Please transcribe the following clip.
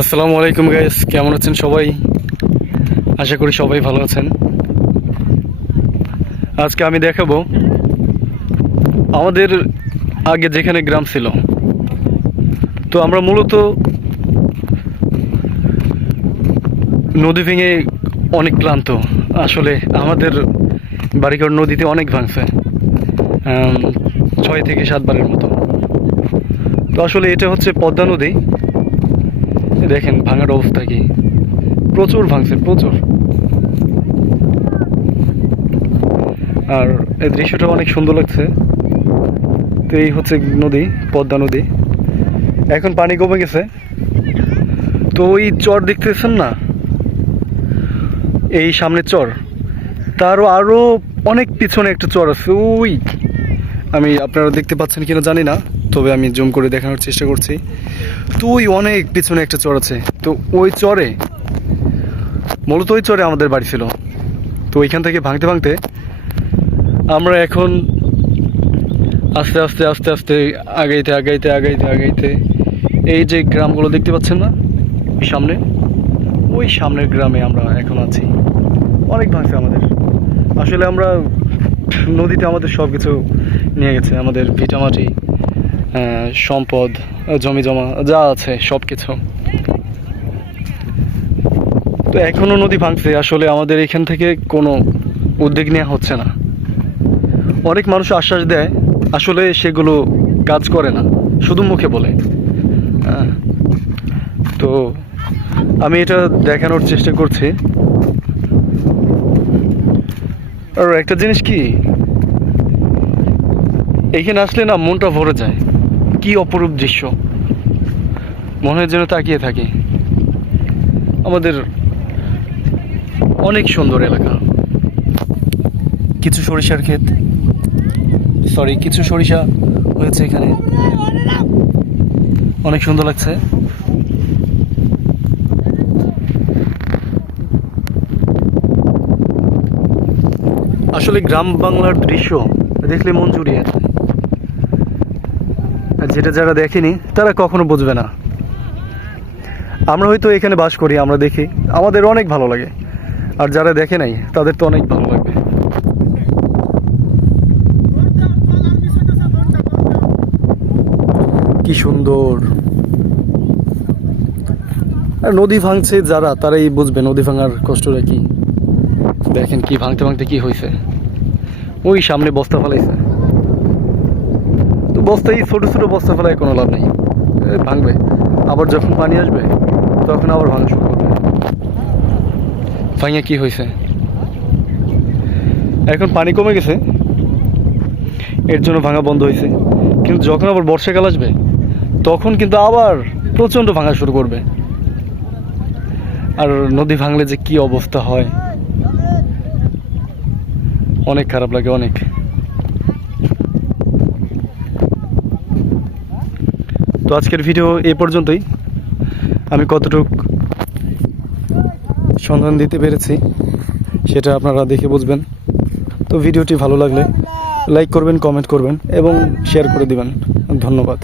আসসালামু আলাইকুম গাইস, কেমন আছেন সবাই? আশা করি সবাই ভালো আছেন। আজকে আমি দেখাবো আমাদের আগে যেখানে গ্রাম ছিল। তো আমরা মূলত নদী ভেঙে অনেক ক্লান্ত। আসলে আমাদের বাড়িঘর নদীতে অনেক ভাঙছে, 6 থেকে 7 বারের মতো। তো আসলে এটা হচ্ছে পদ্মা নদী। দেখেন ভাঙার অবস্থা কি, প্রচুর ভাঙছে প্রচুর। আর এই দৃশ্যটা অনেক সুন্দর লাগছে। তো এই হচ্ছে নদী, পদ্মা নদী। এখন পানি কমে গেছে। তো ওই চর দেখতেছেন না, এই সামনে চর, তারও আরও অনেক পিছনে একটা চর আছে। ওই আমি আপনারা দেখতে পাচ্ছেন কিনা জানি না, তবে আমি জুম করে দেখানোর চেষ্টা করছি। তো ওই অনেক পিছনে একটা চর আছে। তো ওই চরে, মূলত ওই চরে আমাদের বাড়ি ছিল। তো ওইখান থেকে ভাঙতে ভাঙতে আমরা এখন আস্তে আস্তে আস্তে আস্তে আগাইতে আগাইতে আগাইতে আগাইতে এই যে গ্রামগুলো দেখতে পাচ্ছেন না সামনে, ওই সামনের গ্রামে আমরা এখন আছি। অনেক ভাঙছে আমাদের। আসলে আমরা নদীতে আমাদের সব কিছু নিয়ে গেছে, আমাদের ভিটামাটি, সম্পদ, জমি জমা যা আছে সব কিছু। তো এখনও নদী ভাঙছে। আসলে আমাদের এখান থেকে কোনো উদ্যোগ নেওয়া হচ্ছে না। অনেক মানুষ আশ্বাস দেয়, আসলে সেগুলো কাজ করে না, শুধু মুখে বলে। তো আমি এটা দেখানোর চেষ্টা করছি। আর একটা জিনিস কি, এইখানে আসলে না মনটা ভরে যায়। কি অপরূপ দৃশ্য, মনে হয় যেন তাকিয়ে থাকি। আমাদের অনেক সুন্দর এলাকা। কিছু সরিষার ক্ষেত, কিছু সরিষা হয়েছে এখানে, অনেক সুন্দর লাগছে। আসলে গ্রাম বাংলার দৃশ্য দেখলে মন জুড়িয়ে যায়। আর যেটা যারা দেখেনি তারা কখনো বুঝবে না। আমরা হয়তো এখানে বাস করি, আমরা দেখি, আমাদের অনেক ভালো লাগে। আর যারা দেখে নাই তাদের তো অনেক ভালো লাগবে। কি সুন্দর। আর নদী ভাঙছে যারা, তারাই বুঝবে নদী ভাঙার কষ্টটা কি। দেখেন কি ভাঙতে ভাঙতে কি হয়েছে। ওই সামনে বস্তা ফেলাইছে। তো বস্তায়, ছোট ছোট বস্তা ফেলায় কোনো লাভ নেই, ভাঙবে। আবার যখন পানি আসবে তখন আবার ভাঙা শুরু করবে। ভাঙিয়া কি হয়েছে, এখন পানি কমে গেছে, এর জন্য ভাঙা বন্ধ হয়েছে। কিন্তু যখন আবার বর্ষাকাল আসবে তখন কিন্তু আবার প্রচণ্ড ভাঙা শুরু করবে। আর নদী ভাঙলে যে কি অবস্থা হয়, অনেক খারাপ লাগে, অনেক। তো আজকের ভিডিও এই পর্যন্তই। আমি কতটুক সন্ধান দিতে পেরেছি সেটা আপনারা দেখে বুঝবেন। তো ভিডিওটি ভালো লাগলে লাইক করবেন, কমেন্ট করবেন এবং শেয়ার করে দিবেন। ধন্যবাদ।